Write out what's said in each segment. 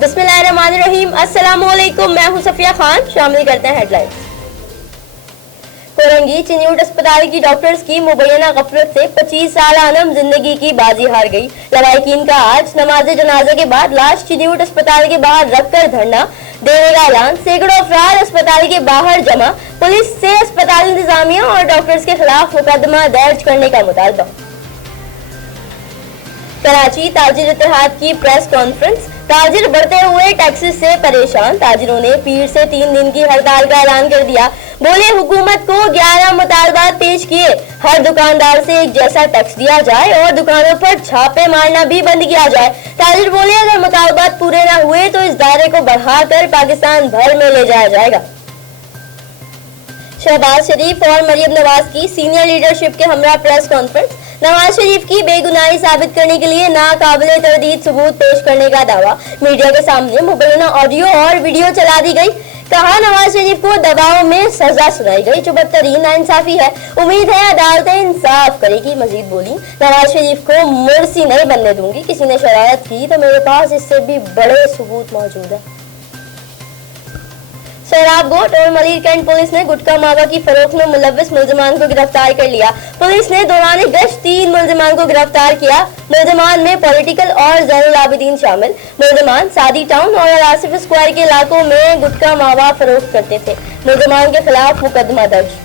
बिस्मिल्लाहिर्रहमानिर्रहीम। अस्सलामुअलैकुम, मैं हूं सफिया खान। शामिल करते हैं हेडलाइंस। कोरंगी चिन्यूट अस्पताल की डॉक्टर्स की मुबैना गफलत से 25 साल आनम जिंदगी की बाजी हार गई। लवाहिकीन का आज नमाज जनाजे के बाद लाश चिन्यूट अस्पताल के बाहर रखकर धरना देने का ऐलान। सैकड़ों अफराद अस्पताल के बाहर जमा। पुलिस से अस्पताल इंतजामिया और डॉक्टर्स के खिलाफ मुकदमा दर्ज करने का मुतालबा। कराची ताजिर इत्तेहाद की प्रेस कॉन्फ्रेंस। ताजिर बढ़ते हुए टैक्सेस से परेशान। ताजिरों ने पीर से 3 दिन की हड़ताल का ऐलान कर दिया। बोले हुकूमत को 11 मुतालबात पेश किए। हर दुकानदार से एक जैसा टैक्स दिया जाए और दुकानों पर छापे मारना भी बंद किया जाए। ताजिर बोले अगर मुतालबात पूरे न हुए तो इस दायरे को बढ़ाकर पाकिस्तान भर में ले जाया जाएगा। शहबाज शरीफ और मरियम नवाज की सीनियर लीडरशिप के हमरा प्रेस कॉन्फ्रेंस। नवाज शरीफ की बेगुनाही साबित करने के लिए नाकाबिले तरदीद सबूत पेश करने का दावा। मीडिया के सामने मुबैना ऑडियो और वीडियो चला दी गई। कहा नवाज शरीफ को दबाव में सजा सुनाई गई जो बदतरीन नाइंसाफी है। उम्मीद है अदालतें इंसाफ करेगी। मजीद बोली नवाज शरीफ को मुर्सी नहीं बनने दूंगी। किसी ने शरारत की तो मेरे पास इससे भी बड़े सबूत मौजूद है। शराब गोट और मलिर कैंट पुलिस ने गुटखा मावा की फरोख्त में मुलव्विस मुल्जिमान को गिरफ्तार कर लिया। पुलिस ने दौरान गश्त 3 मुल्जिमान को गिरफ्तार किया। मुल्जिमान में पॉलिटिकल और ज़ैनुल आबिदीन शामिल। मुल्जिमान सादी टाउन और आसिफ स्क्वायर के इलाकों में गुटखा मावा फरोख्त करते थे। मुल्जिमान के खिलाफ मुकदमा दर्ज।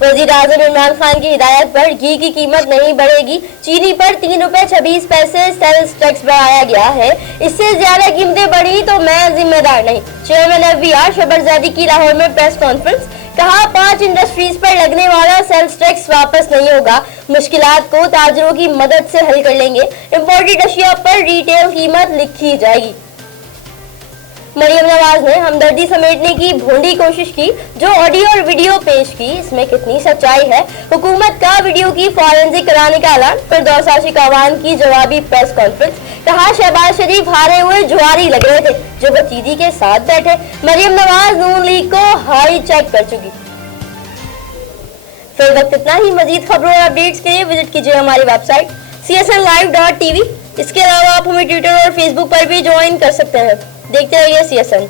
वज़ीर आज़म इमरान खान की हिदायत पर घी की कीमत नहीं बढ़ेगी। चीनी पर 3 रुपए 26 पैसे सेल्स टैक्स बढ़ाया गया है। इससे ज्यादा कीमतें बढ़ी तो मैं जिम्मेदार नहीं। चेयरमैन FBR शबरजादी की लाहौर में प्रेस कॉन्फ्रेंस। कहा 5 इंडस्ट्रीज पर लगने वाला सेल्स टैक्स वापस नहीं होगा। मुश्किलात को ताजरों की मदद से हल कर लेंगे। इम्पोर्टेड अशिया पर रिटेल कीमत लिखी जाएगी। मरियम नवाज ने हमदर्दी समेटने की भोंडी कोशिश की। जो ऑडियो और वीडियो पेश की इसमें कितनी सच्चाई है। हुकूमत का वीडियो की फॉरेंसिक कराने का ऐलान। फिरदौस आशिक अवान की जवाबी प्रेस कॉन्फ्रेंस। कहा शहबाज शरीफ हारे हुए जुआरी लग रहे थे जो बचीदी के साथ बैठे। मरियम नवाज नून लीग को हाई चेक कर चुकी। फिर वक्त इतना ही। मजीद खबरों और अपडेट्स के लिए विजिट कीजिए हमारी वेबसाइट csnlive.tv। इसके अलावा आप हमें ट्विटर और फेसबुक पर भी ज्वाइन कर सकते हैं। देखते रहिए CSN।